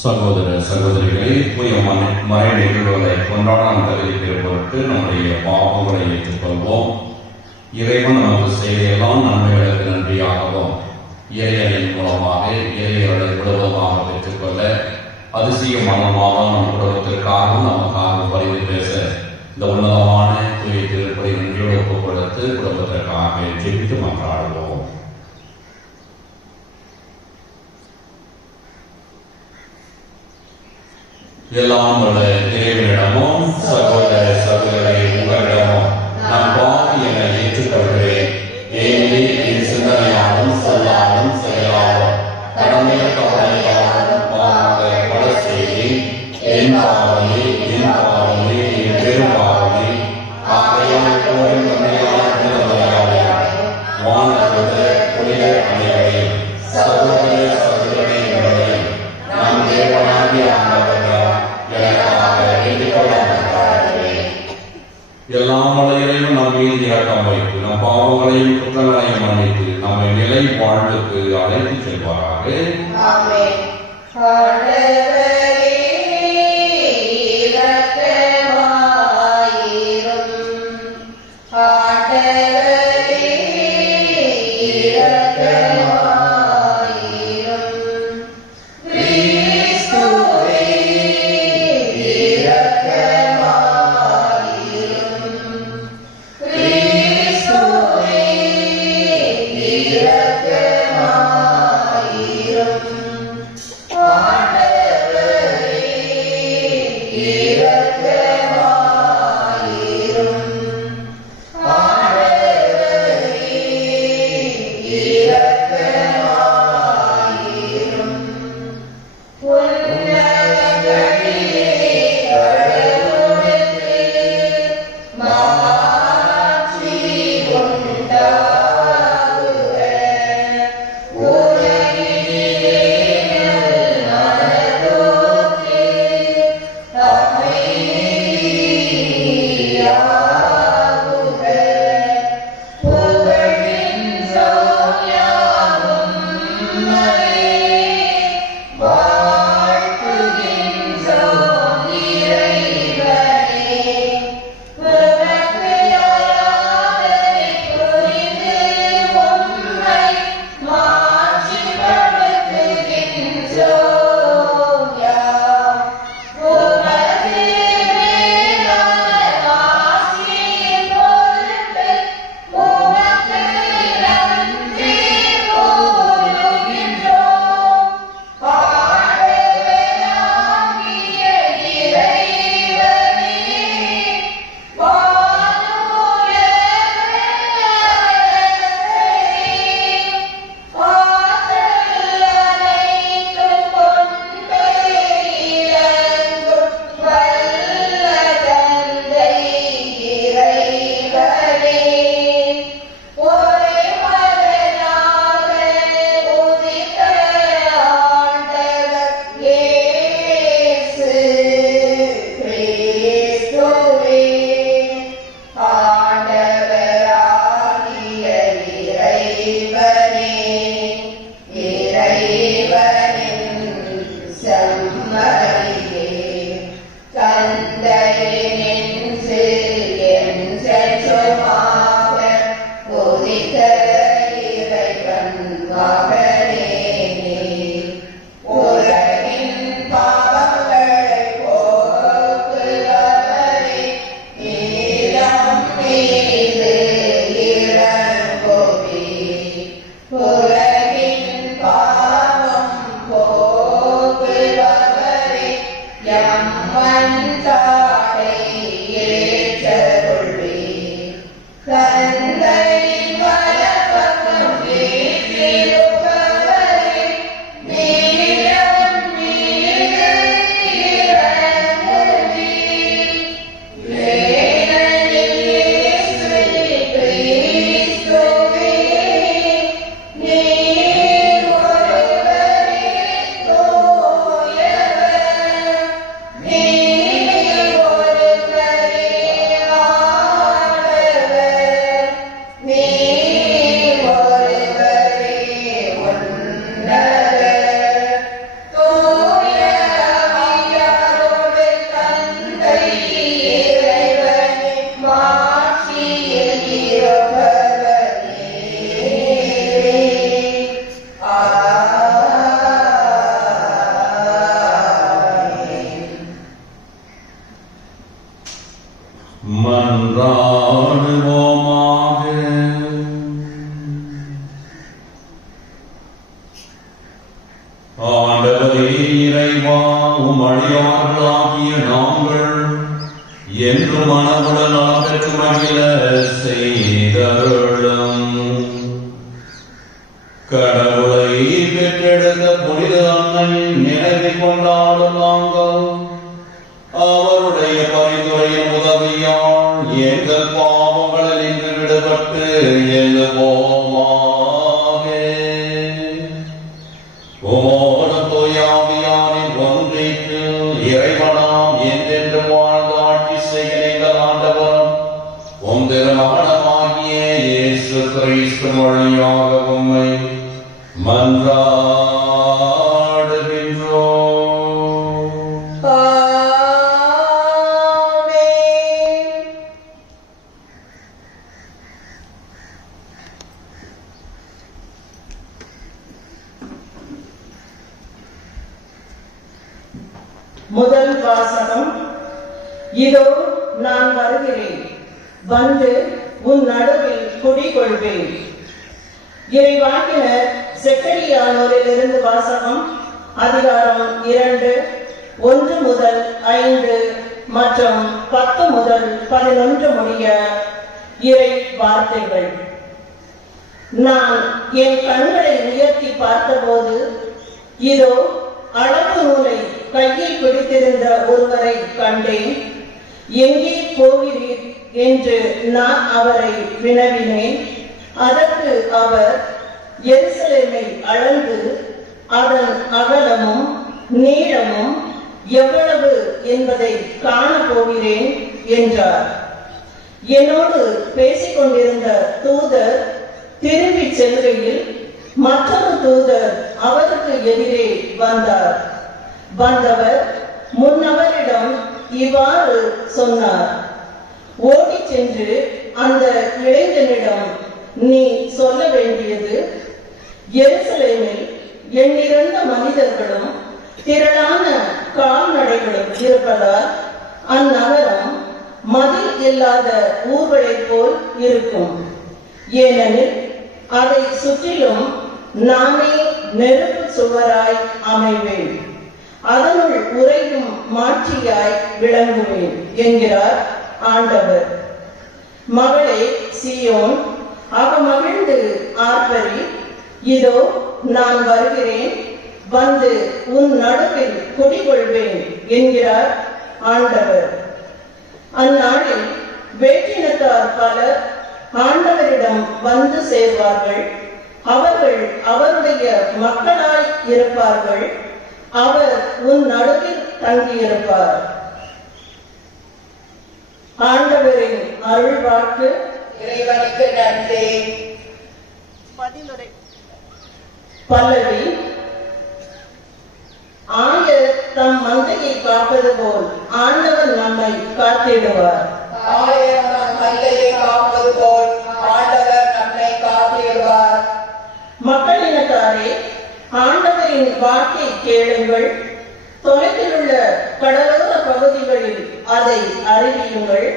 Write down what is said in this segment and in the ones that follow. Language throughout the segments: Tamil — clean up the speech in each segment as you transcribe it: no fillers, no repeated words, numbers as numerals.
சகோதர சகோதரிகளை புதிய மறை நிகழ்வுகளை கொண்டாட தகுதி பெறுவதற்கு நம்முடைய பாவங்களை ஏற்றுக்கொள்வோம். இறைவன் நமக்கு செய்தியெல்லாம் நன்மைகளுக்கு நன்றியாகவும் இறையனின் மூலமாக இறையர்களை விடுவதாக பெற்றுக்கொள்ள அதிசயமானமாக நம் குடும்பத்திற்காகவும் நமக்காக பரிந்து பேச இந்த உன்னதமான தூய திருப்பதி நன்றியோடு ஒப்புக் கொடுத்து குடும்பத்திற்காக ஜெபித்து மன்றாடுவோம். எல்லாம் உள்ள இறைவனிடமும் சகோதர சகோதரி உங்களிடமும் நான் பாவியனை ஏற்றுக்கொள்கிறேன். ஏனெனில் என் சிந்தனையாலும் சொல்லாலும் செயலாலும் கடமை கவலையாலும் பாவ பல செய்தி என் பாவமே என் பெரும்பாவமே ஆகையால் கோரும் வானத்தோட புனித அனைவரையும் சகோதர சகோதரிகளையும் நம் தேவனாகிய எல்லாம் வளையலையும் நம் மீது இறக்கம் வைத்து நம் பாவங்களையும் குற்றங்களையும் மன்னித்து நம்மை நிலை வாழ்வுக்கு அழைத்து செல்வாராக. முதல் வாசகம். இதோ நான் வருகிறேன், வந்து உன் நடுவில் குடிகொள்வேன். இறைவாக்கினர் செக்கரியா நூலிலிருந்து வாசகம். அதிகாரம் 2, 1 முதல் 5 மற்றும் 10 முதல் 11 முடிய இறை வார்த்தைகள். நான் என் கண்களை உயர்த்தி பார்த்தபோது, இதோ அளவு நூலை கையில் பிடித்திருந்த ஒருவரை கண்டேன். எங்கே போகிறீர் என்று நான் அவரை வினவினேன். அதற்கு அவர், எருசலேமை அளந்து அதன் அகலமும் நீளமும் எவ்வளவு என்பதை காண போகிறேன் என்றார். என்னோடு பேசிக் கொண்டிருந்த தூதர் திரும்பி செல்கையில் மற்றொரு தூதர் அவருக்கு எதிரே வந்தார். வந்தவர் முன்னவரிடம் இவ்வாறு சொன்னார்: ஓடி சென்று அந்த இளைஞனிடம் நீ சொல்ல வேண்டியது, எருசலேமில் எண்ணிறந்த மனிதர்களும் திரளான கால்நடைகளும் இருப்பதால் அந்நகரம் மதில் இல்லாத ஊர்களை போல் இருக்கும். ஏனெனில் அதை சுற்றிலும் நானே நெருப்பு சுவராய் அமைவேன், அதனுள் உறையும் மாற்றியாய் விளங்குவேன் என்கிறார் ஆண்டவர். மகளே சீயோன், அகமகிழ்ந்து ஆர்ப்பரி, இதோ நான் வருகிறேன், வந்து உன் நடுவில் குடிகொள்வேன் என்கிறார் ஆண்டவர். அந்நாளில் வேற்றினத்தார் பலர் ஆண்டவரிடம் வந்து சேர்வார்கள். அவர்கள் அவருடைய மக்களாய் இருப்பார்கள். அவர் உன் நடுவில் தங்கியிருப்பார். ஆண்டவரின் அருள்வாக்கு. இறைவனுக்கு நன்றி. பல்லவி. ஆயர் தம் மந்தையை காப்பது போல் ஆண்டவர் நம்மை காத்திடுவார். ஆயர் தம் மந்தையை காப்பது போல் ஆண்டவர் நம்மை காத்திடுவார். மக்களினத்தாரே, ஆண்டவரின் வாக்கை கேளுங்கள். தொலைவில் உள்ள கடலோர பகுதிகளில் அதை அறிவியுங்கள்.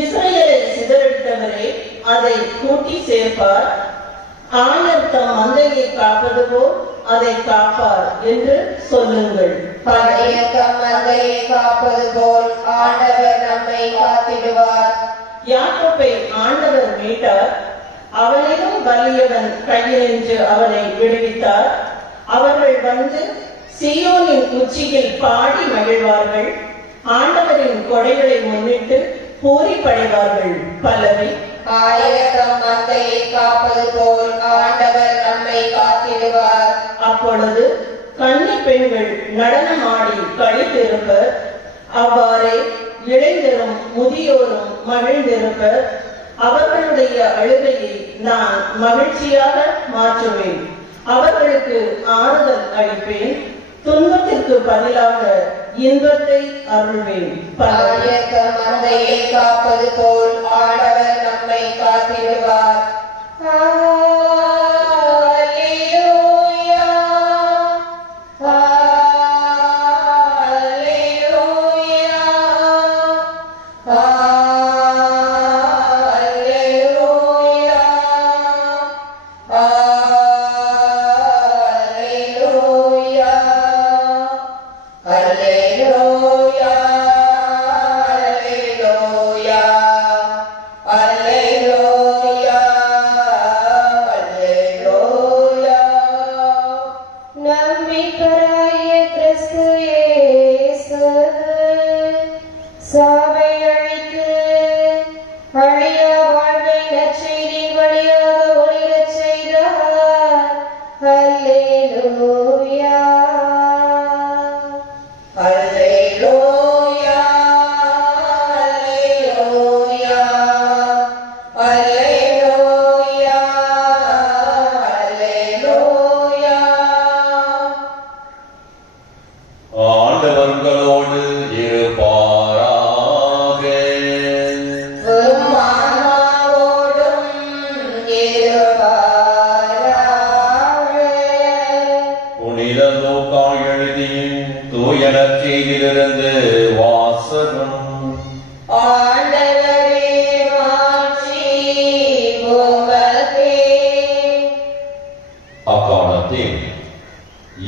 இஸ்ரேலை சிதறடித்தவரே, அதை கூட்டி சேர்ப்பார். ஆயர் தம் மந்தையை காப்பது போல் அதை காப்பார் என்று சொல்லுங்கள். பழைய தம் மந்தையை காப்பது போல் ஆண்டவர் நம்மை காத்திடுவார். யாக்கோபை ஆண்டவர் மீட்டார், அவனிலும் வலியவன் கையினின்று அவனை விடுவித்தார். அவர்கள் வந்து சீயோனின் உச்சியில் பாடி மகிழ்வார்கள். ஆண்டவரின் கொடைகளை முன்னிட்டு பூரிப்படைவார்கள். பல்லவி. ஆயிரம் மந்தையை காப்பது போல் ஆண்டவர் நம்மை காத்திடுவார். அப்பொழுது கன்னி பெண்கள் நடனமாடி களித்திருப்பர். அவ்வாறே இளைஞரும் முதியோரும் மகிழ்ந்திருப்பர். அவர்களுடைய அழுகையை நான் மகிழ்ச்சியாக மாற்றுவேன். அவர்களுக்கு ஆறுதல் அளிப்பேன். துன்பத்திற்கு பதிலாக இன்பத்தை அருள்வேன். ஆயிரம் மந்தையை காப்பது போல் ஆண்டவர் நம்மை காத்திடுவார்.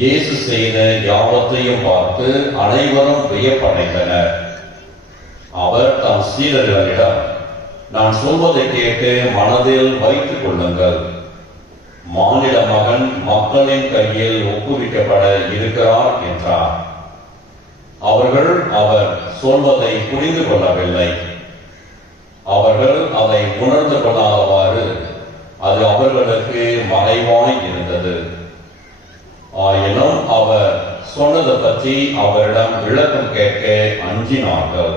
இயேசு செய்த யாவத்தையும் பார்த்து அனைவரும் வியப்படைந்தனர். அவர் தம் சீடர்களிடம், நான் சொல்வதை கேட்டு மனதில் வைத்துக் கொள்ளுங்கள். மானிட மகன் மக்களின் கையில் ஒப்புவிக்கப்பட இருக்கிறார் என்றார். அவர்கள் அவர் சொல்வதை புரிந்து கொள்ளவில்லை. அவர்கள் அதை உணர்ந்து கொள்ளாதவாறு அது அவர்களுக்கு மறைவாய் இருந்தது. ஆயினும் அவர் சொன்னதை பற்றி அவரிடம் விளக்கம் கேட்க அஞ்சினார்கள்.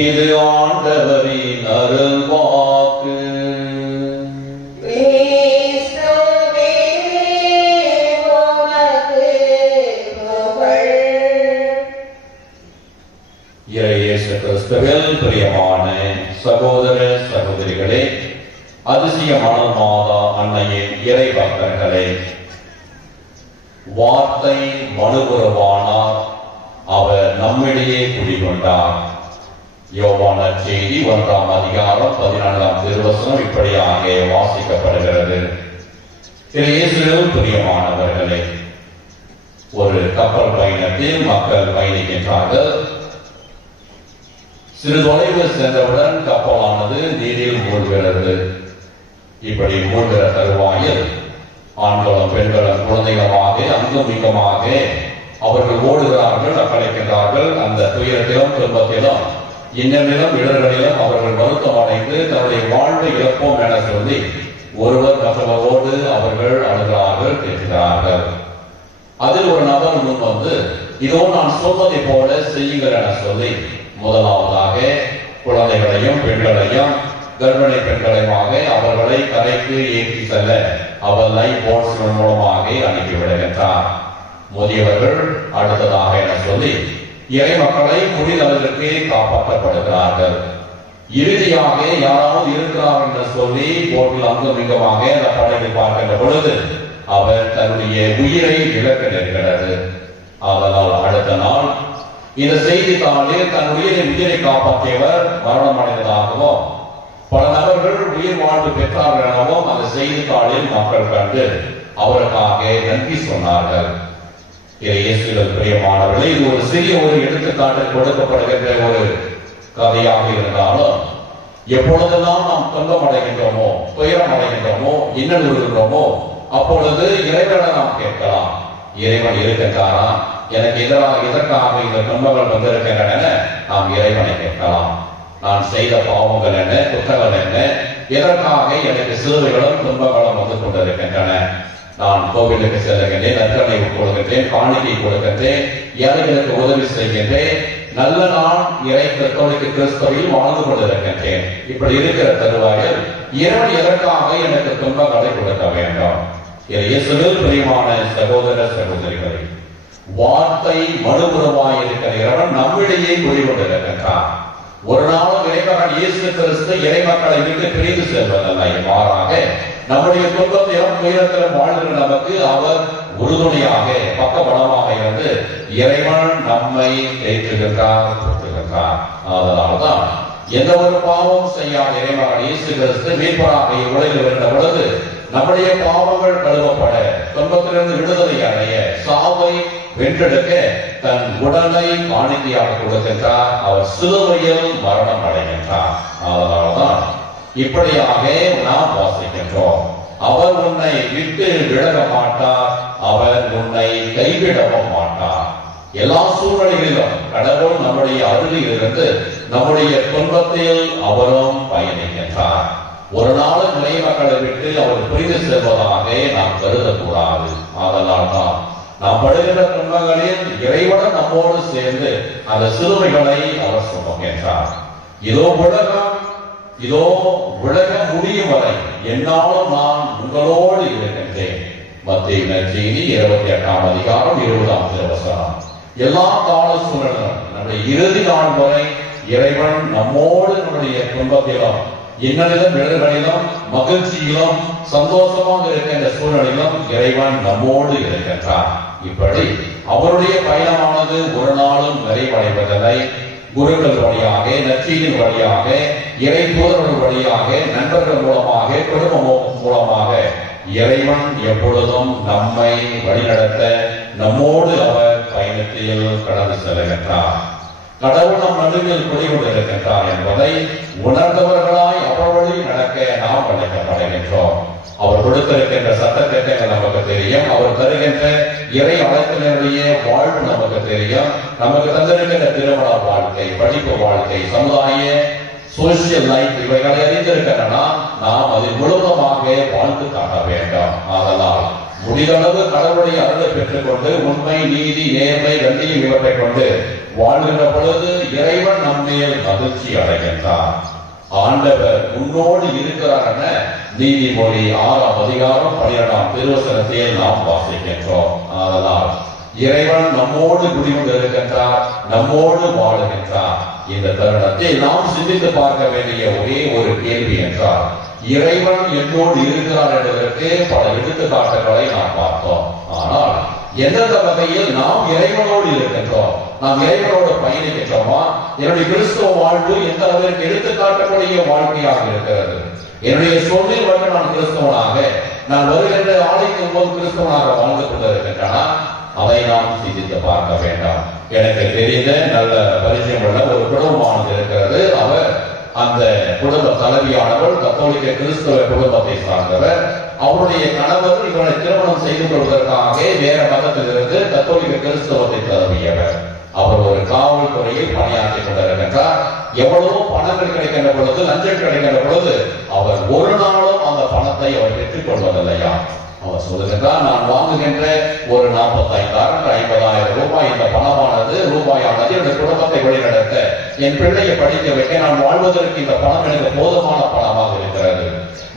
இது ஆண்டவரின் அருள்வாக்கு. இயேசு கிறிஸ்துவில் பிரியமான சகோதர சகோதரிகளே, அதிசயமான மாதா அன்னையின் இறைபக்தர்களே, வார்த்தை மனுபுரமானார், அவர் நம்மிடையே குடிகொண்டார். யோவான் நற்செய்தி 1ஆம் அதிகாரம் 14ஆம் திருவசனம் இப்படியாக வாசிக்கப்படுகிறது. இயேசுவில் பிரியமானவர்களே, ஒரு கப்பல் பயணத்தில் மக்கள் பயணிக்கின்றார்கள். சிறு தொலைவு சென்றவுடன் கப்பலானது நீரில் மூழ்கிறது. இப்படி மூழ்கிற தருவாயில் ஆண்களும் பெண்களும் குழந்தைகளுமாக அங்கும் இங்குமாக அவர்கள் ஓடுகிறார்கள், அக்கலைக்கின்றார்கள். அந்த துயரத்திலும் துன்பத்திலும் இன்னமிலும் இடர்களிலும் அவர்கள் வருத்தம் அடைந்து தன்னுடைய வாழ்வை இழப்போம் என சொல்லி ஒருவர் மற்றவரோடு அவர்கள் அழுகிறார்கள், கேட்கிறார்கள். அதில் ஒரு நபர் முன் வந்து, இதோ நான் சொல்வதை போல செய்யுங்கள் என சொல்லி முதலாவதாக குழந்தைகளையும் பெண்களையும் கர்ப்பிணி பெண்களையுமாக அவர்களை கரைக்கு ஏற்றி செல்ல அவர் லைஃப் போட்ஸ் மூலமாக அனுப்பிவிடுகின்றார். முதியவர்கள் அடுத்ததாக என சொல்லி இறை மக்களை முடிந்தளவிற்கு காப்பாற்றப்படுகிறார்கள். இறுதியாக யாராவது இருக்கிறார் என்று சொல்லி போட்டில் அங்கும் இங்குமாக அந்த படகில் பார்க்கின்ற பொழுது அவர் தன்னுடைய உயிரை இழக்க நேர்கிறது. அதனால் அடுத்த நாள் இந்த செய்தித்தாளில் தன் உயிரை காப்பாற்றியவர் மரணம் அடைந்ததாகவும் பல நபர்கள் உயிர் வாழ்வு பெற்றார்கள் எனவும் அந்த செய்தித்தாளில் மக்கள் கண்டு அவருக்காக நன்றி சொன்னார்கள். இயேசுவில் பிரியமானவர்களே, இது ஒரு சிறிய ஒரு எடுத்துக்காட்டு கொடுக்கப்படுகின்ற ஒரு கதையாக இருந்தாலும், எப்பொழுதெல்லாம் நாம் துன்பம் அடைகின்றோமோ, துயரம் அடைகின்றோமோ, இன்னல் வருகின்றோமோ, அப்பொழுது இறைவனை நாம் கேட்கலாம். இறைவன் இருக்கின்றாரா? எனக்கு எதற்காக இந்த துன்பங்கள் வந்திருக்கின்றன? நாம் இறைவனை கேட்கலாம். நான் செய்த பாவங்கள் என்ன, குற்றங்கள் என்ன, எதற்காக எனக்கு சிலுவைகளும் துன்பங்களும் வந்து கொண்டிருக்கின்றன? நான் கோவிலுக்கு செல்கின்றேன், நற்கரணை கொடுக்கின்றேன், காணிக்கை கொடுக்கின்றேன், ஏழைகளுக்கு உதவி செய்கின்றேன், நல்ல நான் இறை கத்தோலிக்க கிறிஸ்தவையும் வாழ்ந்து கொண்டிருக்கின்றேன். இப்படி இருக்கிற தருவாயில் இறைவன் எதற்காக எனக்கு துன்பங்களை கொடுக்க வேண்டும்? இயேசுவில் பிரியமான சகோதர சகோதரிகளை, வார்த்தை மறுபுறமாய் இருக்கிற இறைவன் நம்மிடையே குடிகொண்டிருக்கின்றார். ஒரு நாளும் இறைமகன் இயேசு கிறிஸ்து இறைமக்களை விட்டு பிரிந்து செல்வதல்ல, மாறாக நம்முடைய துன்பத்திலும் துயரத்திலும் வாழ்கிற நமக்கு அவர் உறுதுணையாக பக்கபலமாக இருந்து இறைவன் நம்மை தேற்றுகின்றார், கொடுத்துகின்றார். அதனால்தான் எந்த ஒரு பாவம் செய்யாத இறைமகன் இயேசு கிறிஸ்து மீட்பராக உலகில் இருந்த பொழுது நம்முடைய பாவங்கள் கழுவப்பட, துன்பத்திலிருந்து விடுதலை அடைய, சாவை வென்றெடுக்க தன் உடலை காணிக்கையாக கொடுக்கின்றார். அவர் சிலுவையில் மரணம் அடைகின்றார். அதனால்தான் இப்படியாக நாம் வாசிக்கின்றோம். அவர் உன்னை விட்டு விலக மாட்டார், அவர் உன்னை கைவிடவும் மாட்டார். எல்லா சூழ்நிலைகளிலும் கடவுள் நம்முடைய அருகில் இருந்து நம்முடைய துன்பத்தில் அவரும் பயணிக்கின்றார். ஒரு நாள் இறைமக்களை விட்டு அவர் பிரிந்து செல்வதாக நாம் கருதக்கூடாது. அதனால் தான் நாம் படுகின்ற துன்பங்களில் இறைவன் நம்மோடு சேர்ந்து அந்த சிலுவைகளை அவர் சுமக்கின்றார். இதோ உலகம் முடியும் வரை என்னாலும் நான் உங்களோடு இருக்கின்றேன். மத்தேயு நற்செய்தி 28ஆம் அதிகாரம் 20ஆம் திருவசனம். எல்லா கால சூழலும் நம்முடைய இறுதி நாள் வரை இறைவன் நம்மோடு நம்முடைய துன்பத்திலும் இன்னலிலும் இடர்களிலும் மகிழ்ச்சியிலும் சந்தோஷமாக இருக்கின்ற சூழ்நிலையிலும் இறைவன் நம்மோடு இருக்கின்றார். இப்படி அவருடைய பயணமானது ஒரு நாளும் நிறைவடைவதில்லை. குருக்கள் வழியாக, நற்செய்தியின் வழியாக, இறை தூதர்கள் வழியாக, நண்பர்கள் மூலமாக, குடும்பம் மூலமாக இறைவன் எப்பொழுதும் நம்மை வழிநடத்த நம்மோடு அவர் பயணத்தில் கடந்து செல்கின்றார். கடவுள் நம் நடுவில் குடிகொண்டிருக்கின்றார் என்பதை உணர்ந்தவர்களாய் அவர் வழி நடக்க நாம் அழைக்கப்படுகின்றோம். அவர் கொடுத்திருக்கின்ற சட்டத்திட்டங்கள் நமக்கு தெரியும். அவர் தருகின்ற இறை அழைப்பினுடைய வாழ்வு நமக்கு தெரியும். நமக்கு தந்திருக்கின்ற திருமண வாழ்க்கை, படிப்பு வாழ்க்கை, சமுதாய சோசியல் லைஃப் இவைகளை அறிந்திருக்கின்றன. நாம் அதில் முழுவதுமாக வாழ்ந்து காட்ட வேண்டும். ஆதலால் முடிதளவு கடவுளுடைய அருளை பெற்றுக் கொண்டு உண்மை, நீதி, நேர்மை, கண்ணியம் இவற்றை கொண்டு வாழ்கின்ற பொழுது இறைவன் நம்மேல் மகிழ்ச்சி அடைகின்றார். ஆண்டவர் உன்னோடு இருக்கிறார் என நீதிமொழி 6ஆம் அதிகாரம் 12ஆம் திருவசனத்தில் நாம் வாசிக்கின்றோம். அதனால் இறைவன் நம்மோடு குடிகொண்டு இருக்கின்றார், நம்மோடு வாழுகின்றார். இந்த தருணத்தில் நாம் சிந்தித்து பார்க்க வேண்டிய ஒரே ஒரு கேள்வி என்றால், இறைவன் என்னோடு இருக்கிறார் என்பதற்கு பல எடுத்துக்காட்டுகளை நாம் பார்த்தோம். ஆனால் எந்தெந்த வகையில் நாம் இறைவனோடு இருக்கின்றோம், நாம் இறைவனோடு பயணிக்கின்றோமா? என்னுடைய கிறிஸ்துவ வாழ்வு எந்த அளவிற்கு எடுத்துக்காட்டக்கூடிய வாழ்க்கையாக இருக்கிறது? என்னுடைய சொல்லில் வந்து நான் கிறிஸ்தவனாக, நான் வருகின்ற ஆலயத்தின் போது கிறிஸ்தவனாக வாழ்ந்து கொண்டிருக்கின்றன. அதை நாம் சிந்தித்து பார்க்க வேண்டாம். எனக்கு தெரிந்த நல்ல பரிச்சயம் உள்ள ஒரு குடும்பமானது இருக்கிறது. அவர் அந்த குடும்ப தலைவியானவர் கத்தோலிக்க கிறிஸ்தவ குடும்பத்தை சார்ந்தவர். அவருடைய கணவர் இவரை திருமணம் செய்து கொள்வதற்காக வேற மதத்திலிருந்து கத்தோலிக்க கிறிஸ்தவத்தை தழுவியவர். அவர் ஒரு காவல்துறையில் பணியாற்றிக் கொண்டிருக்கின்றார். எவ்வளவோ பணங்கள் கிடைக்கின்ற பொழுது, லஞ்சம் கிடைக்கின்ற பொழுது அவர் ஒரு நாளும் அந்த பணத்தை அவர் பெற்றுக் கொள்வதில்லையா? அவர் சொல்லுகின்றார், நான் வாங்குகின்ற ஒரு 45,000 50,000 ரூபாய் இந்த பணமானது ரூபாயானது என்னுடைய குடும்பத்தை வழிநடத்த, என் பிள்ளையை படிக்க வைக்க, நான் வாழ்வதற்கு இந்த பணம் எனக்கு போதுமான பணமாக இருக்கிறது.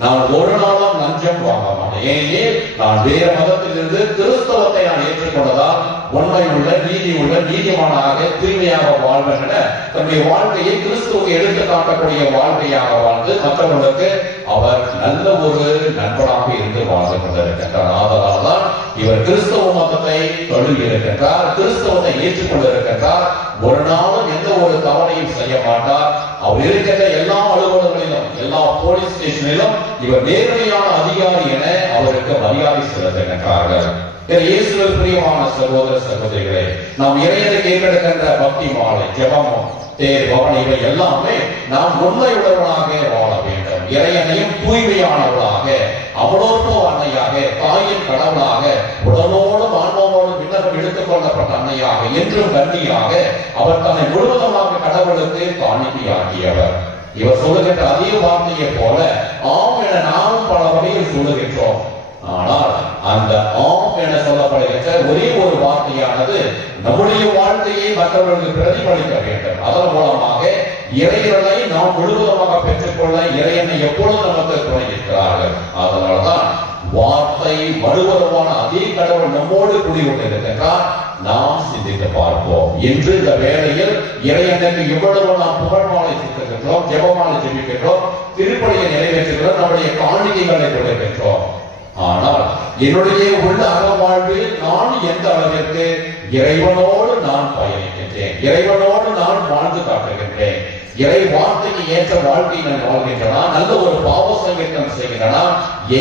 நான் ஒரு நாளும் லஞ்சம் வாங்க மாட்டேன். ஏனெனில் நான் வேற மதத்திலிருந்து கிறிஸ்தவத்தை நான் ஏற்றுக்கொண்டதால் உண்மையுள்ள, நீதி உள்ள, நீதிமானாக, தூய்மையாக வாழ்வேன் என தன்னுடைய வாழ்க்கையை கிறிஸ்துவுக்கு எடுத்து காட்டக்கூடிய வாழ்க்கையாக வாழ்ந்து மற்றவர்களுக்கு அவர் நல்ல ஒரு நண்பனாக இருந்து வாழ்ந்து கொண்டிருக்கிறார். இருக்கின்றார். ஆதலால் தான் இவர் கிறிஸ்தவ மதத்தை தழுவி இருக்கின்றார், கிறிஸ்தவத்தை ஏற்றுக்கொண்டிருக்கின்றார். ஒரு நாளும் எந்த ஒரு தவறையும் செய்ய மாட்டார். அவர் இருக்கின்ற எல்லா அலுவலகங்களிலும், எல்லா போலீஸ் ஸ்டேஷனிலும் இவர் நேர்மையான அதிகாரி என அவருக்கு மரியாதை செலுத்துகின்றார்கள். இயேசுவில் பிரியமான சகோதர சகோதரிகளே, நாம் இறையனை கேட்கின்ற பக்தி மாலை, ஜெபமும், தேர், பவனி இவை எல்லாமே நாம் உண்மையுள்ளவர்களாக வாழ வேண்டும். இறையனையும் தூய்மையானவர்களாக, அவளோட்டோ அன்னையாக, தாயின் கடவுளாக, உடலோடும் ஆன்மாவோடும் விண்ணகம் எடுத்துக் கொள்ளப்பட்ட அன்னையாக, என்றும் கண்ணியாக அவர் தன்னை முழுவதுமாக கடவுளுக்கு காணிக்கையாக்கியவர். இவர் சொல்லுகின்ற அதே வார்த்தையை போல ஆம் என நாமும் பல வகையில் சொல்லுகின்றோம். ஆனால் அந்த ஆம் என சொல்லப்படுகின்ற ஒரே ஒரு வார்த்தையானது நம்முடைய வாழ்க்கையை மற்றவர்களுக்கு பிரதிபலிக்க வேண்டும். அதன் மூலமாக இறைவனை நாம் முழுவதுமாக பெற்றுக்கொள்ள இறைவனை எப்பொழுது நமக்கு துணை இருக்கிறார்கள். அதனால்தான் வார்த்தை வலுவலுவான அதே கடவுள் நம்மோடு குடிகொண்டிருக்கின்றார். நாம் சிந்தித்து பார்ப்போம். இன்று இந்த வேளையில் இறைவனுக்கு எவ்வளவு நாம் புகழ்மாலை சுற்றுகின்றோம், ஜெபமாலை ஜெபிக்கின்றோம், திருப்பலியை நிறைவேற்றுகிறோம், நம்முடைய காணிக்கைகளை கொடுக்கின்றோம். ஆனால் என்னுடைய உள்ள அகவாழ்வில் நான் எந்த அளவிற்கு இறைவனோடு நான் பயணிக்கின்றேன், இறைவனோடு நான் வாழ்ந்து காட்டுகின்றேன், இறை வார்த்தைக்கு ஏற்ற வாழ்க்கை நான் வாழ்கின்றனா, நல்ல ஒரு பாவ சங்கீதம் செய்கின்றனா,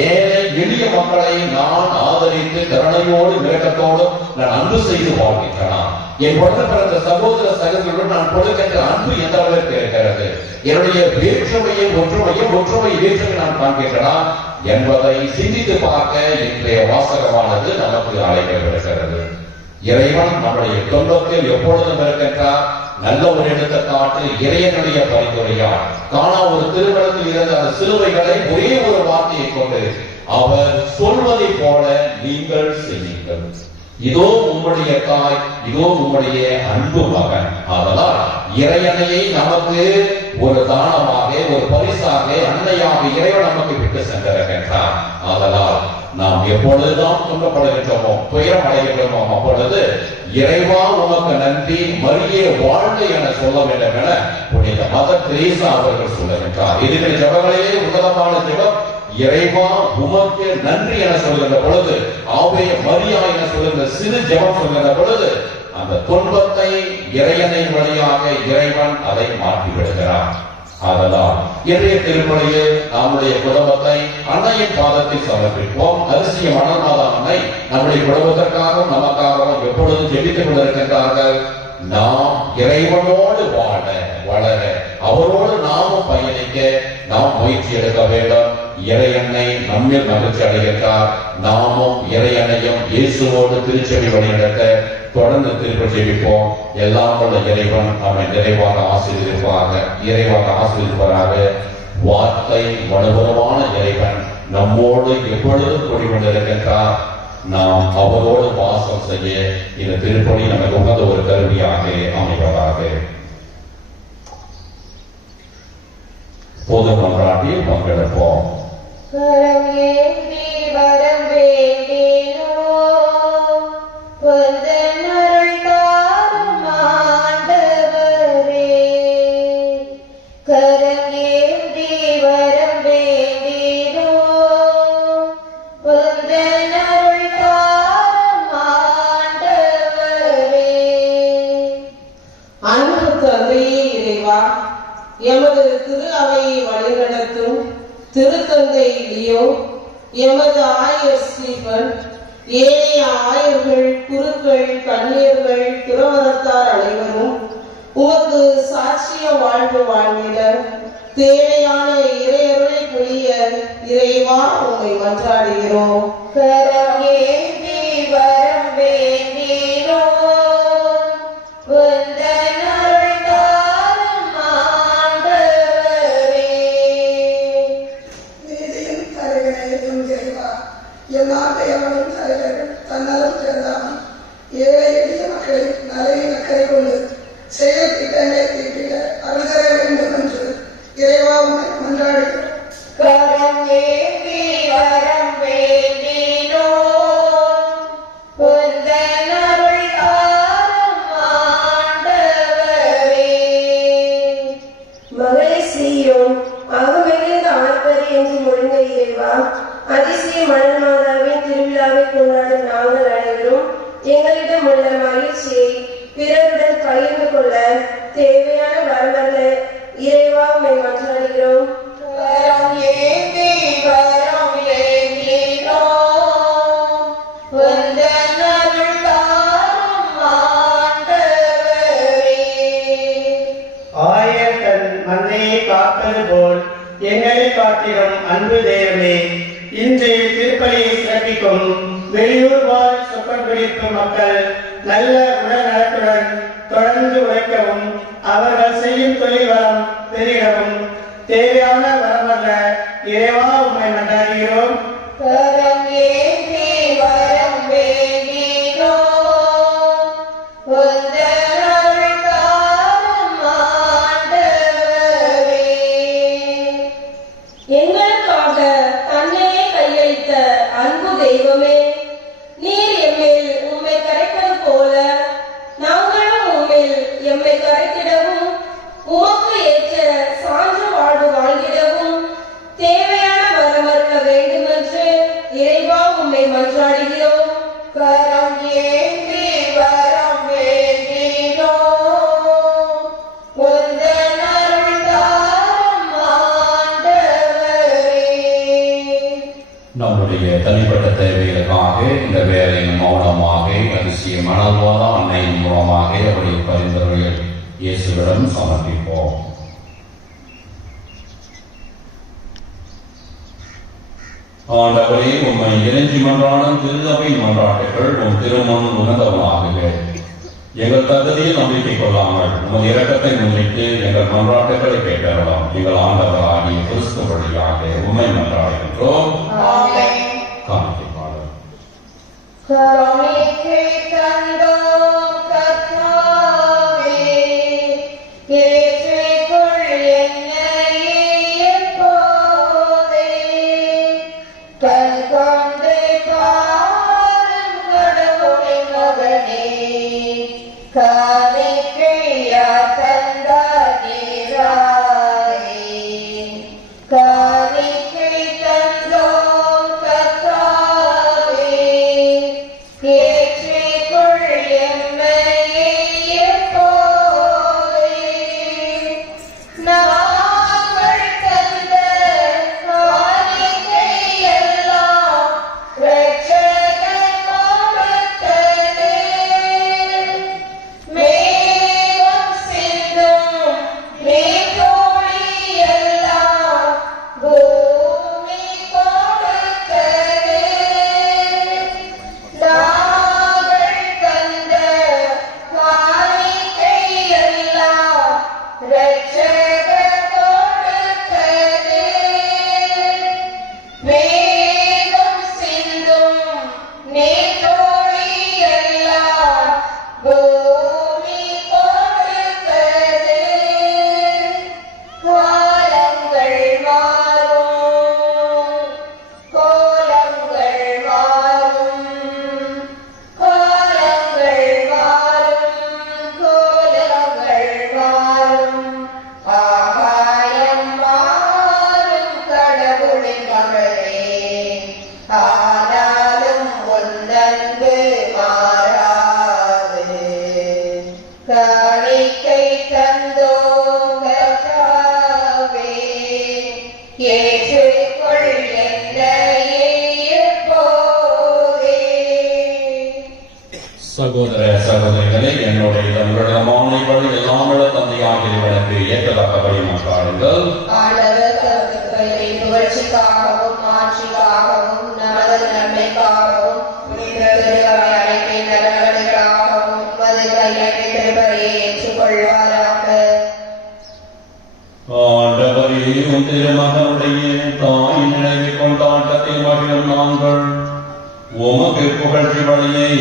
ஏழை எளிய மக்களை நான் ஆதரித்து கருணையோடு இரக்கத்தோடு நான் அன்பு செய்து வாழ்கின்றனா, என் உடன் பிறந்த சகோதர சகோதரர்களுடன் நான் கொடுக்கின்ற அன்பு எந்த அளவிற்கு இருக்கிறது, என்னுடைய வேற்றுமையை ஒற்றுமையும் ஒற்றுமை வேற்றுமை நான் காண்கின்றனா என்பதை சிந்தித்து பார்க்க இன்றைய வாசகமானது நமக்கு அழைக்கப்படுகிறது. இறைவன் நம்முடைய துன்பத்தில் எப்பொழுதும் இருக்கின்றார். நல்ல ஒரு எடுத்துக்காட்டு இறைவனுடைய பரிந்துரையால் காணா ஒரு திருமணத்தில் இருந்த அந்த சிலுவைகளை ஒரே ஒரு வார்த்தையை கொண்டு அவர் சொல்வதை போல நீங்கள் செய்யுங்கள், இதோ உங்களுடைய தாய், இதோ உங்களுடைய அன்பு மகன். அதனால் இறையனையை நமக்கு ஒரு தானமாக, ஒரு பரிசாக, அன்னையாக இறைவன் நமக்கு விட்டு சென்றிருக்கின்றார். அதனால் நாம் எப்பொழுதுதான் துன்பப்படுகின்றோமோ, துயரம் அடைகின்றோமோ, அப்பொழுது இறைவா உமக்கு நன்றி, மரியே வாழ்க என சொல்ல வேண்டும் என புனித மதர் தெரேசா அவர்கள் சொல்லுகின்றார். இதுகிற ஜபங்களே உன்னதமான ஜபம். இறைவா உமக்கு நன்றி என சொல்லுகின்ற பொழுது, ஆவே மரியா என சொல்லுகின்ற சிறு ஜபம் சொல்லுகின்ற பொழுது, அந்த துன்பத்தை இறையனை வழியாக இறைவன் அதை மாற்றி விடுகிறார். அதனால் இன்றைய திருப்பலியில் நம்முடைய குடும்பத்தை அன்னையின் பாதத்தில் சமர்ப்பிப்போம். அரிசிய மணமாத அன்னை நம்முடைய குடும்பத்திற்காகவும் நமக்காகவும் எப்பொழுதும் ஜெபித்துக் கொண்டிருக்கின்றார்கள். நாம் இறைவனோடு வாழ வளர, அவரோடு நாமும் பயணிக்க நாம் முயற்சி எடுக்க வேண்டும். இறையன்னை நம்மில் மகிழ்ச்சி அடைகின்றார். நாமும் இறையன்னையும் இயேசுவோடு திருச்செவி வழிநடத்த தொடர்ந்து திருப்பி ஜெபிப்போம். எல்லாம் உள்ள இறைவன் நம்மை நிறைவாக ஆசீர்வதிப்பாராக. வார்த்தை வலுவலுவான இறைவன் நம்மோடு எப்பொழுதும் கூடிக்கொண்டிருக்கின்றார். நாம் அவரோடு வாசம் செய்ய இந்த திருப்பலி நமக்கு உகந்த ஒரு கருவியாக அமைவதாக. பொது மன்றாட்டில் பங்கெடுப்போம். எமது திரு அவையை வழிநடத்தும் திருத்தந்தை லியோ, எமது ஆயர் ஸ்டீபன், ஏனைய ஆயர்கள், குருக்கள், கன்னியர்கள், துறவரத்தார் அனைவரும் உமக்கு சாட்சிய வாழ்வு வாழ்ந்திட தேவையான இறையருளை புரிய இறைவா உம்மை மன்றாடுகிறோம். தன்னலம் சேர்ந்தாமல் ஏழை எளிய மக்களின் நலனின் அக்கறை கொண்டு செயல் திட்டங்களை தீட்டிட அருள் தர வேண்டும் என்று இறைவா உம்மை மன்றாடுகிறோம். கரம் ஏந்தி வரம் வேண்டினோம், எங்களிடம் உள்ள மகிழ்ச்சியை பிறருடன் பகிர்ந்து கொள்ள தேவையான வரமல்ல இறைவா உம்மை மன்றாடுகிறோம். ஆயர் தன் மந்தையை காப்பது போல் எங்களை காத்திடும் அன்பு தெய்வமே, இன்றைய திருப்பலியை சிறப்பிக்கும் வெளியூர் வாழ் சொப்பன் பிடிக்கும் மக்கள் நல்ல உடல்நலத்துடன் தொடர்ந்து உழைக்கவும் அவர்கள் செய்யும் தொழில் வளம் பெருகவும் தேவையான வரமல்ல இறைவா உம்மை மன்றாடுகிறோம். எங்களுக்காக தன்னையே கையளித்த அன்பு தெய்வமே, நீர் எம்மேல் உம்மை கரைப்பது போல நாங்களும் உம்மில் எம்மை கரைத்திடவும் உமக்கு ஏற்ற சான்று வாழ்வு வாழ்ந்திடவும் தேவையான வரமருள வேண்டுமென்று இறைவா உம்மை மன்றாடுகிறோம். நம்முடைய தனிப்பட்ட தேவைகளுக்காக இந்த வேலையின் மௌனமாக அதிசய மணல்வாத அன்னையின் மூலமாக அவருடைய பரிந்துரைகள் இயேசுவிடம் சமர்ப்பிப்போம். ஆண்டவரே, உம்மை இறைஞ்சி மன்றாடும் திருநபை மன்றாட்டுகள் உம் திருமணம் உணர்ந்தவனாகுக. எங்கள் தகுதியில் நம்பிக்கை கொள்ளாமல் உமது இரக்கத்தை முன்னிட்டு எங்கள் மன்றாட்டுகளை கேட்டறலாம். எங்கள் ஆண்டவராகிய கிறிஸ்து வழியாக உம்மை மன்றாடுகின்றோம். காணிக்கை பாடல். சகோதர சகோதரிகளே, என்னுடைய உங்களிடமான வழி எல்லாம் தந்தையாகிய எனக்கு ஏற்றத்தக்கபடி மன்றாடுங்கள். புகழ்ச்சிக்காகவும் ஆட்சிக்காகவும் நமது நன்மைக்காகவும் நலன்களுக்காகவும் ஏற்றுக்கொள்வாராக. ஆண்டவரே, உம் திருமகனுடைய தாய் நினைவு கொண்டாட்டத்தில் மகிழும் நாங்கள் உமக்கு புகழ்ச்சி வழியை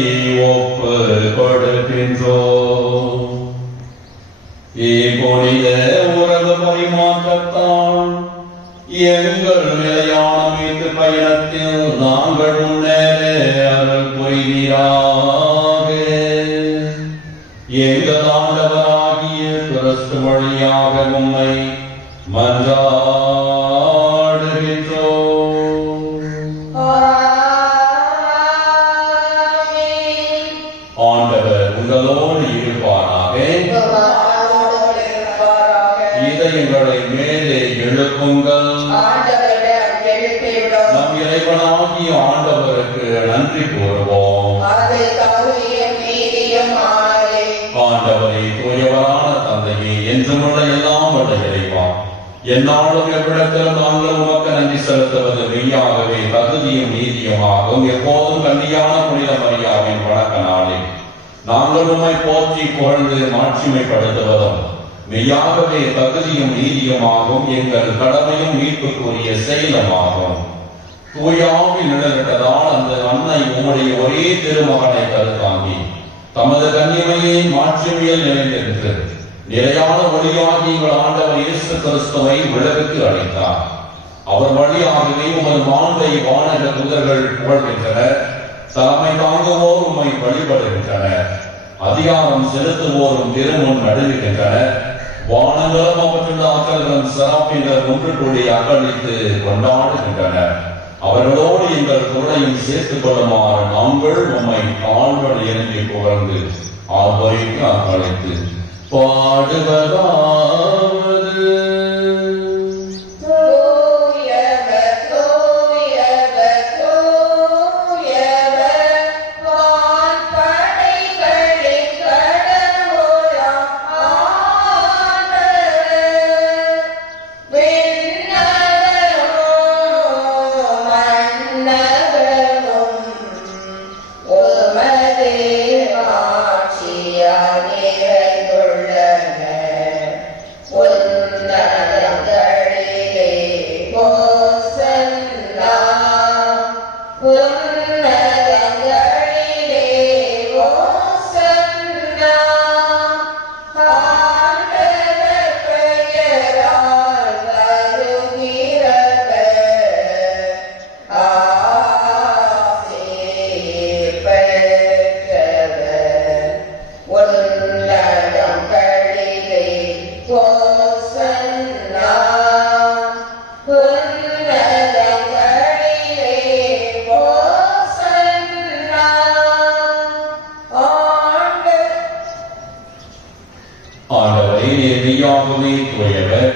ஒப்பு கொடுக்கின்றோம். புனித உறவு பரிமாற்றத்தால் எங்கள் நிலையான மீட்பு பயணத்தில் நாங்கள் முன்னேற அருள் புரிவீராக. எங்கள் ஆண்டவராகிய கிறிஸ்து வழியாக உம்மை மன்றாடுகின்றோம். உங்களோடு இருப்பாராக. இதயங்களை மேலே எழுப்புங்கள். நம் இறைவனாகிய ஆண்டவருக்கு நன்றி கூறுவோம். ஆண்டவரை தூயவரான தந்தையே, என்றுமுள்ள எல்லாம் வல்ல இறைவா, என்னாலும் எவ்விடத்திலும் நாங்கள் உமக்கு நன்றி செலுத்துவது மெய்யாகவே தகுதியும் நீதியுமாகும். எப்போதும் கன்னியான புனித மரியாவின் வணக்க நாளில் நாங்கள் உம்மை போற்றி புகழ்ந்து மாட்சிமைப்படுத்துவதும் மெய்யாகவே தகுதியும் நீதியுமாகும். எங்கள் கடமையும் மீட்புக்குரிய செயலுமாகும். தூயாவி நிழலிட்டதால் அந்த அன்னை உம்முடைய ஒரே திருமகனை கருத்தாங்கி தமது கன்னிமையை மாட்சிமையில் நிறைந்திருந்து நிலையான வழியாகி எங்கள் ஆண்டவர் இயேசு கிறிஸ்துவை விளக்கு அளித்தார். அவர் வழியாகவே உமது மாண்பை வானக தூதர்கள் புகழ்கின்றனர். தலைமை தாங்குவோர் உம்மை வழிபடுகின்றனர். அதிகாரம் செலுத்துவோரும் திருமுன் நடுங்குகின்றனர். வானங்களும் அவற்றுள்ள ஆக்கல்களும் சிறப்பினர் ஒன்று கூடி அக்களித்து கொண்டாடுகின்றனர். அவர்களோடு எங்கள் குரலையும் சேர்த்துக் கொள்ளுமாறு நாங்கள் உம்மை ஆழ்வல் இறங்கி புகழ்ந்து ஆர்வரைக்கு அக்களித்து பாடுவதாவது.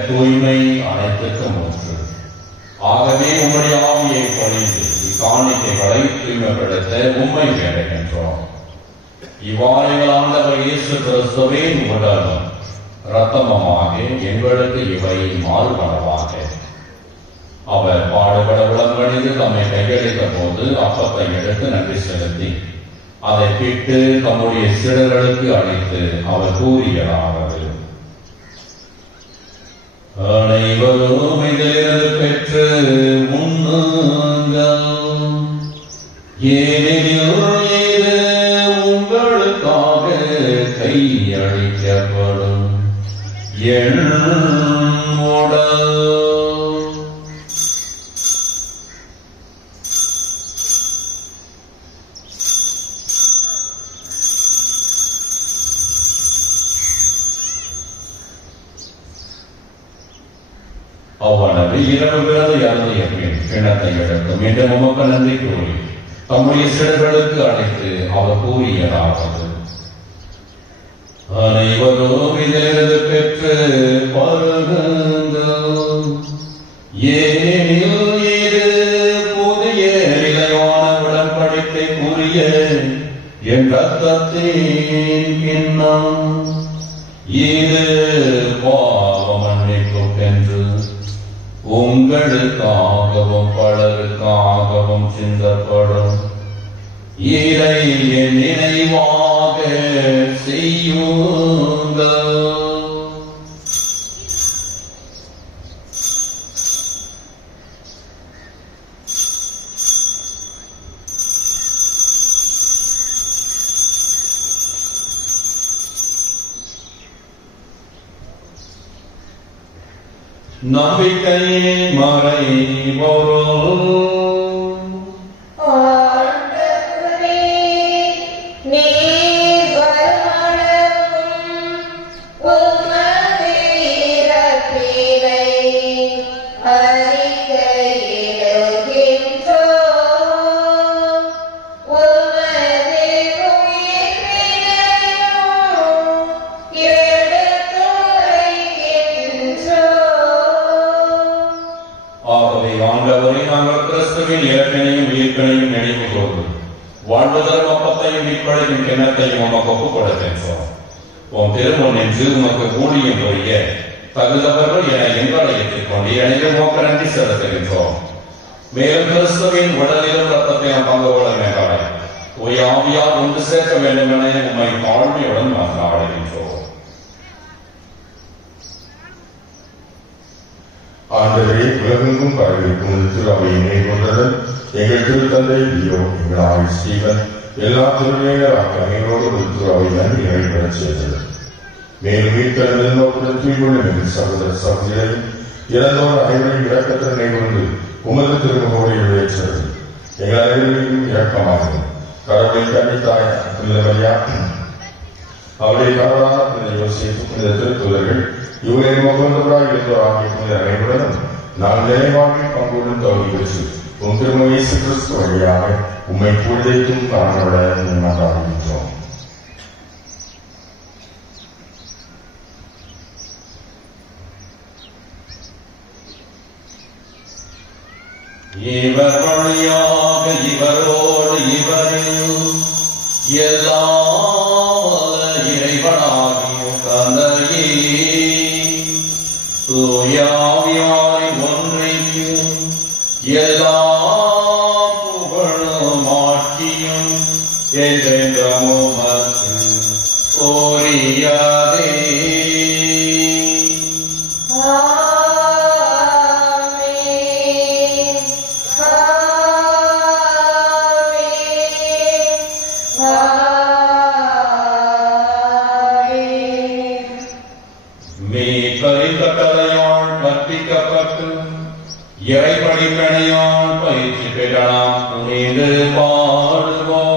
தூய்மை அனைத்துக்கும் ஒன்று. ஆகவே உம்முடைய ஆவியை பொழிந்து இக்காணிக்கைகளை தூய்மைப்படுத்த உம்மை வேண்டுகின்றோம். இவ்வாறு ஆண்டவர் இயேசு கிறிஸ்துவின் உடலும் இரத்தமுமாக எங்களுக்கு இவை மாறுபடவாக. அவர் பாடுபட உடன்படிந்து தம்மை கையளித்த போது அப்பத்தை எடுத்து நன்றி செலுத்தி அதை பிட்டு தம்முடைய சீடர்களுக்கு அளித்து அவர் கூறியதாவது: அனைவரும் இதிலிருந்து பெற்று உண்ணுங்கள். ஏனெனில் இது உங்களுக்காக கையளிக்கப்படும் என் உடல். அவ்வளவு இரவு விரது அருந்திய பின் கிணத்தை எடுத்து மீண்டும் உமக்கு நன்றி கூறி தம்முடைய சீடர்களுக்கு அழைத்து அவர் கூறியதாவது: அனைவரும் இதிலிருந்து பெற்று பருகுங்கள். ஏனெனில் இது புதிய நிலையான உடன்படிக்கைக்குரிய என் இரத்தத்தின் கிண்ணம். இது பாவ மன்னிப்புக்கென்று உங்களுக்காகவும் பலருக்காகவும் சிந்தப்படும். இதை என் நினைவாக செய்யுங்கள். நம்பிக்கையின் மறைபொருள். உமது மீட்படையும் கிணத்தையும் உமக்கு ஒப்புக் கொடுக்கின்றோம். உன் திருமுன் நின்று உமக்கு ஊழியம் புரிய தகுந்தவர்கள் என எங்களை ஏற்றுக்கொண்டு அனைவரும் உமக்கு நன்றி செலுத்துகின்றோம். மேலும் கிறிஸ்துவின் உடலிலும் ரத்தத்தையும் பங்கு கொள்ள வேண்டாம். ஆவியார் ஒன்று சேர்க்க வேண்டும் என உம்மை தாழ்மையுடன் மன்றாடுகின்றோம். ஆண்டவரே, உலகெங்கும் பரவிருக்கும் திருவை மேற்கொண்டதும் எங்கள் திருத்தந்தை லியோ, எங்கள் ஆயுள் ஸ்டீவன், எல்லா திருநேயராக அனைவரோடு திருவை நன்றி நிறைவேறச் செய்தது. மேலும் மீட்பெறும் நோக்குடன் தூய்கொள்ளும் எங்கள் சகோதர சகோதரி இறந்தோர் அனைவரையும் இரக்கத்திறனை கொண்டு உமது திருமுகோடு நிறைவேற்றது. எங்கள் அனைவரையும் இரக்கமாகும். கடவுளின் கன்னித்தாய் புனிதமரியா, அவருடைய கணவரான புனித யோசேப்பு, புனித திருத்தூதர்கள், இவரின் முகந்தவராய் இருந்தோர் ஆகிய புனித அனைவருடனும் நான் நிறைவாழ்வில் பங்குடன் தகுதி பெற்று உன் திருமண இயேசு கிறிஸ்து வழியாக உம்மை புனிதைத்தும் காணப்பட மன்றாடுகின்றோம். இவர் வழியாக இவரோடு இவரில் எல்லாம் இறைவனாகிய தந்தையே தூயாவியாய் ஒன்றைக்கு எல்லா புகழும் ஆட்சியும் என்றென்றும் உமக்கு உரியதே. இறைபடிப்பணியால் பயிற்சி பெறலாம் துணிந்து பாடுவோம்.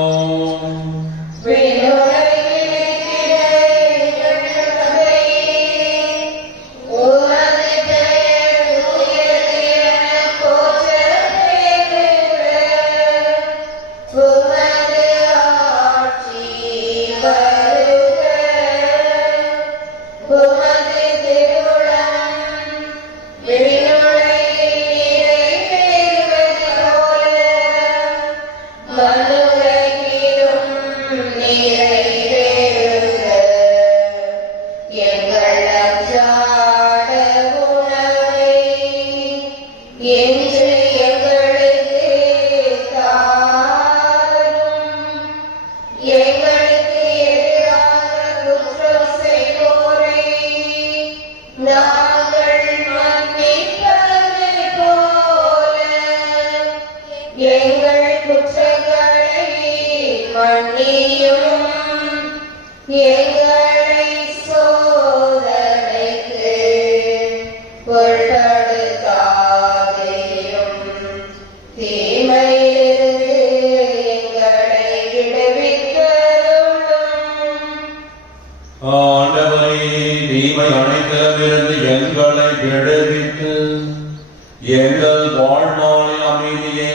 எங்கள் வாழ்நாளின் அமைதியை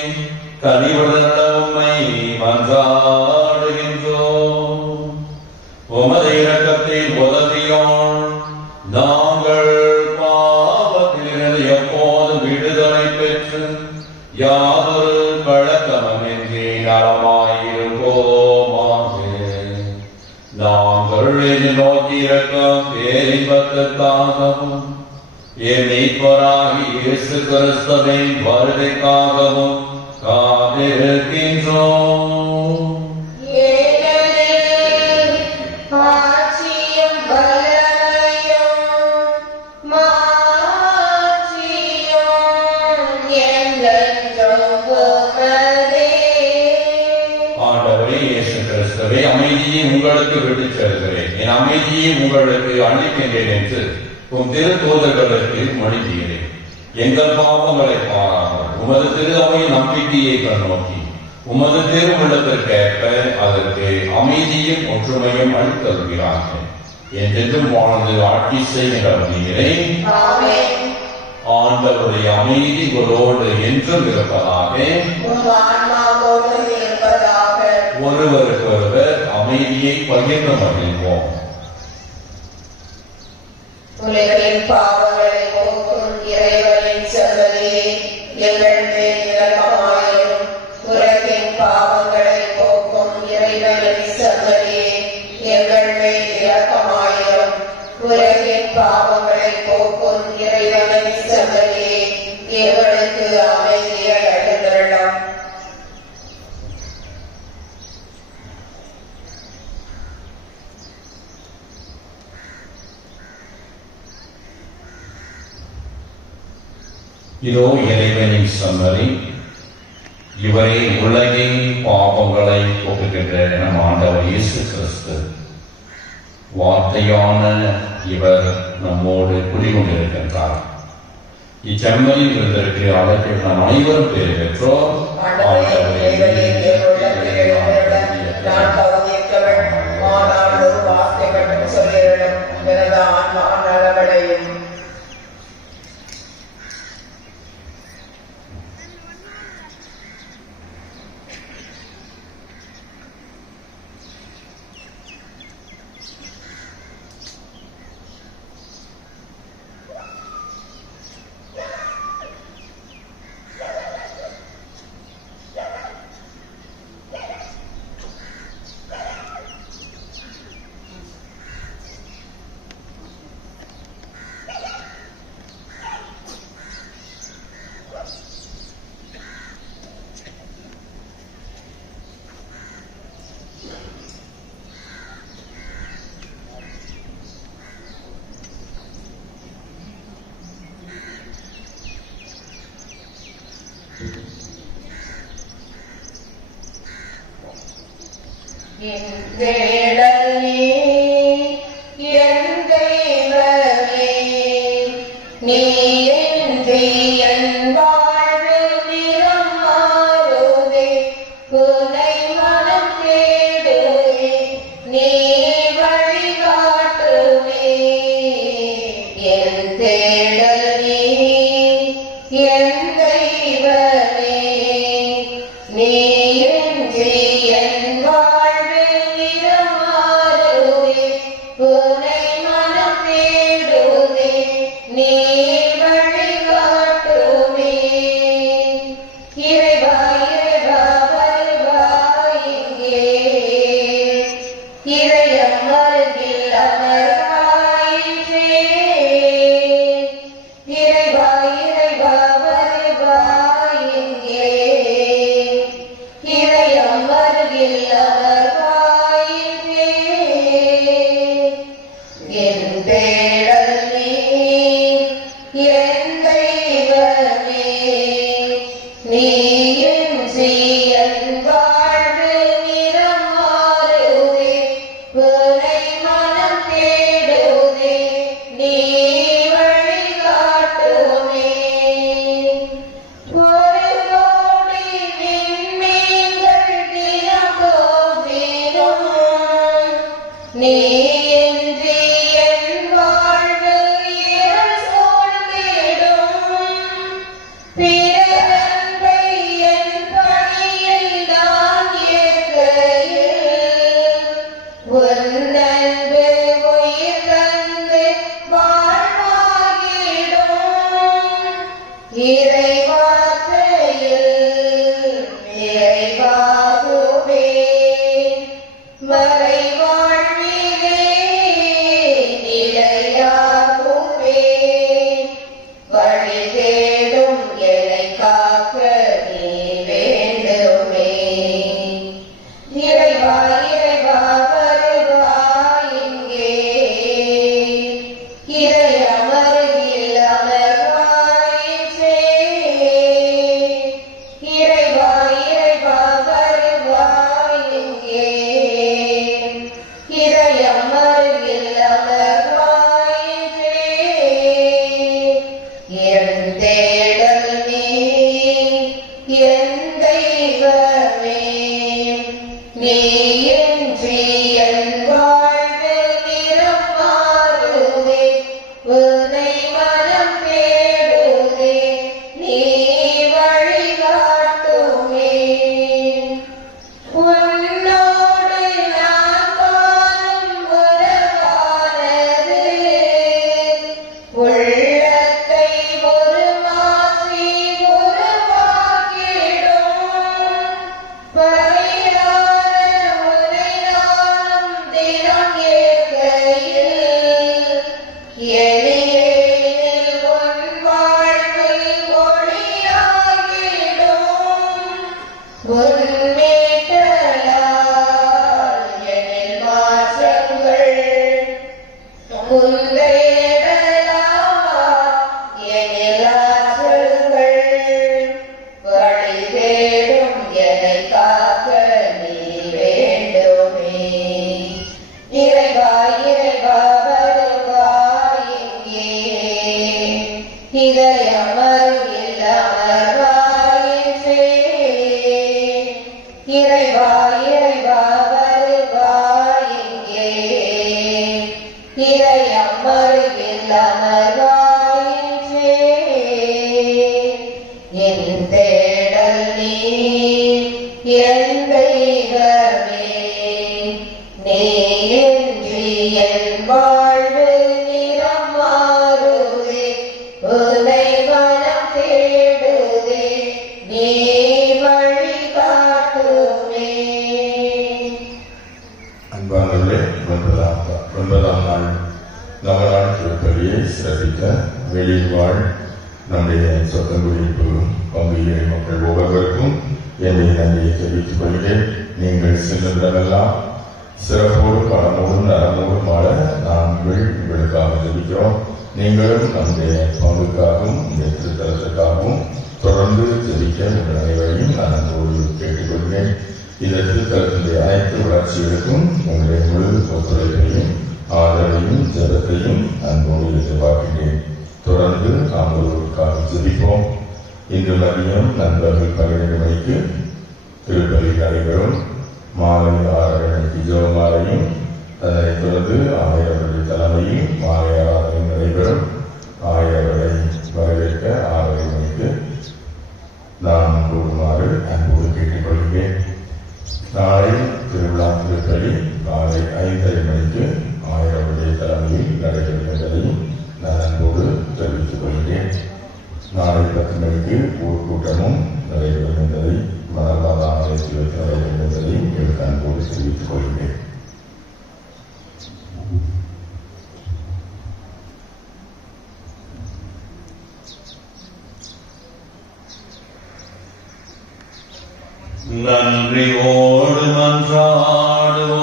கனிவுடனே மன்றாடுகின்றோம். உமது இரக்கத்தின் உதவியால் நாங்கள் பாவத்திலிருந்து எப்போதும் விடுதலை பெற்று யாதொரு கலக்கமின்றி நலமாயிருப்போமாக. நாங்கள் நோக்கி இருக்கும் பேரின்பத்திற்காகவும் என் மீட்பராகி இயேசு கிறிஸ்துவின் வருகைக்காகவும் காத்திருக்கின்றோம். ஆண்டவரே இயேசு கிறிஸ்துவே, அமைதியை உங்களுக்கு விட்டுச் செல்கிறேன், என் அமைதியை உங்களுக்கு அளிக்கின்றேன் என்று உம் திரு தூதர்களுக்கு மொழிகிறேன். எங்கள் பாவங்களை பாராமல் உமது திரு அவை நம்பிக்கையை கண்ணோக்கி உமது திரு உள்ளத்திற்கேற்ப அதற்கு அமைதியும் ஒற்றுமையும் அளித்தருகிறார்கள். என்றென்றும் வாழ்ந்து ஆட்சி செய்கிறேன். ஆண்டவருடைய அமைதி உங்களோடு என்றும் இருப்பதாக. ஒருவருக்கொருவர் அமைதியை பகிர்ந்து மகிழ்வோம். உலகின் பாவங்களை போக்கும் இறைவனின் செல்வதே, எங்கள் மேல் இரக்கமாயிரும். உலகின் பாவங்களை போக்கும் இறைவனின் செம்மறியே, எங்கள் மேல் இரக்கமாயிரும். உலகின் பாவங்களை போக்கும் இறைவனின் செம்மறியே, எங்களுக்கு அமைதியை அளித்தருளும். இதோ இறைவனின் செம்மறி, இவரே உலகின் பாவங்களை போக்குகின்ற நம் ஆண்டவர் இயேசு கிறிஸ்து. வார்த்தையான இவர் நம்மோடு குடிகொண்டிருக்கின்றார். இச்செம்மறியில் இருந்திருக்கிற அழைப்பில் நாம் அனைவரும் பேர் பெற்றோர். நான் பகுதியற்றவள், ஆனால் ஒரு வார்த்தை மட்டும் சொல்லிவிடும், எனது ஆன்மா நலமடையும். நீயின்றி என் வாழ்வு நிறம் மாறுதே, உன்னை மனம் தேடுதே, நீ வழி காட்டுமே. அன்பானவர்களே, ஒன்பதாம் நாள் நவநாள் திருப்பலியை சிறப்பித்த வெளியில் வாழ் நம்முடைய சொத்தங்குடிப்பு பங்குயிலே மக்கள் ஒவ்வொருவருக்கும் என்னுடைய நன்றியை தெரிவித்துக் கொள்கிறேன். நீங்கள் செல்லுமிடமெல்லாம் சிறப்போடும் பணமோடும் நலமோடும் வாழ நாங்கள் உங்களுக்காக ஜெபிக்கிறோம். நீங்களும் நம்முடைய பங்குக்காகவும் இந்த திருத்தலத்திற்காகவும் தொடர்ந்து ஜெபிக்க உங்கள் அனைவரையும் நான் அன்போடு கேட்டுக்கொள்கிறேன். இந்த திருத்தலத்தினுடைய அனைத்து வளர்ச்சிகளுக்கும் உங்களுடைய முழு ஒத்துழைப்பையும் ஆதரவையும் ஜெபத்தையும் அன்போடு எதிர்பார்க்கிறேன். தொடர்ந்து நாம் ஒருவருக்காக ஜெபிப்போம். இன்று மதியம் நண்பர்கள் 12 மணிக்கு திருப்பலி நடைபெறும். மாலை 6:30 மணிக்கு ஜெபமாலையும், அதனைத் தொடர்ந்து ஆயரவருடைய தலைமையில் மாலை ஆராதனையும் நடைபெறும். ஆயரவரை வரவேற்க 6:30 மணிக்கு நாம் கூடுமாறு அன்போடு கேட்டுக்கொள்கிறேன். நாளை திருவிழா திருப்பலி காலை 5:30 மணிக்கு ஆயரவருடைய தலைமையில் நடைபெறுகின்றதையும் நான் அன்போடு தெரிவித்துக் கொள்கிறேன். நாளை 10 மணிக்கு ஊர்க்கூட்டமும் நடைபெறுகின்றதை மலர்வாத ஆலயத்தில் வைத்து நடைபெறுகின்றதையும் எனக்கு அன்போடு தெரிவித்துக் கொள்கிறேன். நன்றியோடு மன்றாடுவோமாக.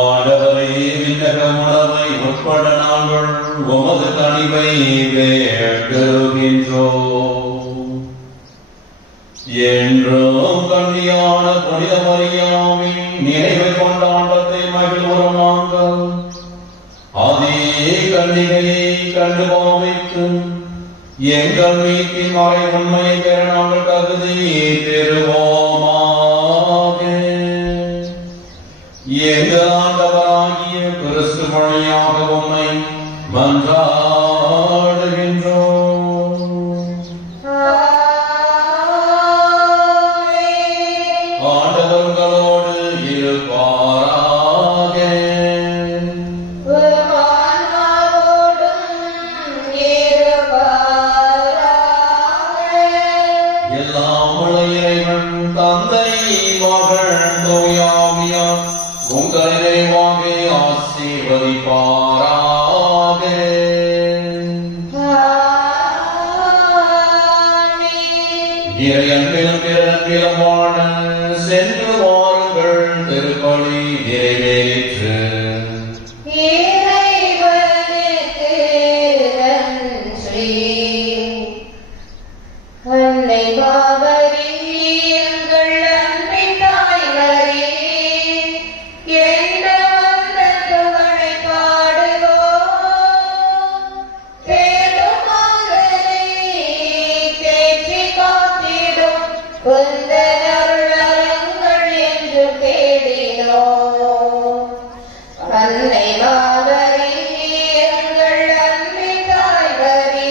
ஆண்டவரே, விண்ணக உணவை உட்பட நாங்கள் உமது கனிவை வேண்டுகின்றோம். என்றும் கண்ணியான புனித மரியாவின் நினைவை கொண்டாண்டத்தை மகிழ்வுறும் நாங்கள் அதே கன்னிகையை கண்டு பாவித்து எங்கள் மீட்பின் மறை உண்மையை பெற நாங்கள் தகுதி பெறுவோமாக. எங்கள் ஆண்டவராகிய கிறிஸ்து வழியாக உம்மை மன்றாடுகின்றோம். ஆண்டவர் உங்களோடு இருப்பாராக. எல்லாம் உள்ள இறைவன் தந்தை மகள் தூயாவியார் உங்களை நிறைவாக ஆசீர்வதிப்பாராக. இறை அன்பிலும் பிற அன்பிலும் வாழ சென்று வாருங்கள். திருப்பலி நிறைவேற்று. அன்னை பாவரி எங்கள் அன்பின் தாய்மரே, எந்த வந்தவனை பாடுவோம். தேடும் மகனை தேற்றி காத்திடும் உந்தன் அருளங்கள் என்று தேடினோம். அன்னை பாவரி எங்கள் அன்பின் தாய்மரே,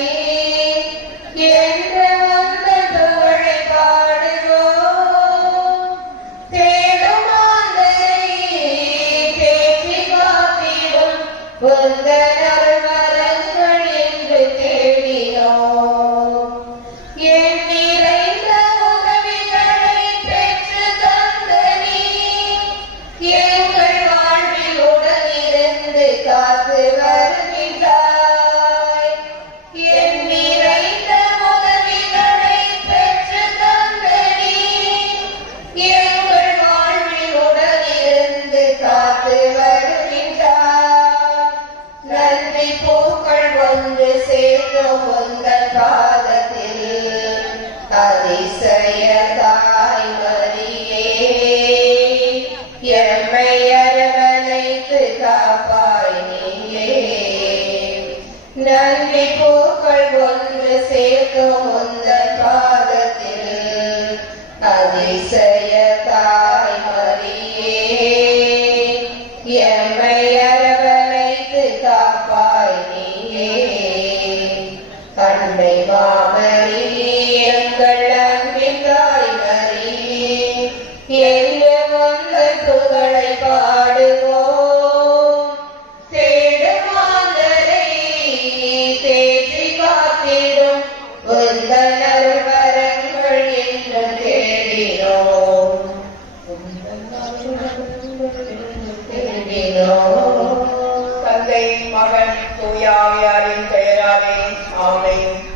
அதிசய தாய் மரியே, எம்மை அரவணைத்து காப்பாய் நீயே. நன்றி பூக்கள் ஒன்று சேர்க்கும் உந்தன் பாதத்தில், அதிசய தாய் மரியே, எம்மை அரவணைத்து காப்பாய் நீயே. அன்னை மாமரி எங்கள் அன்பின் தாய் மரியே, தூயாவி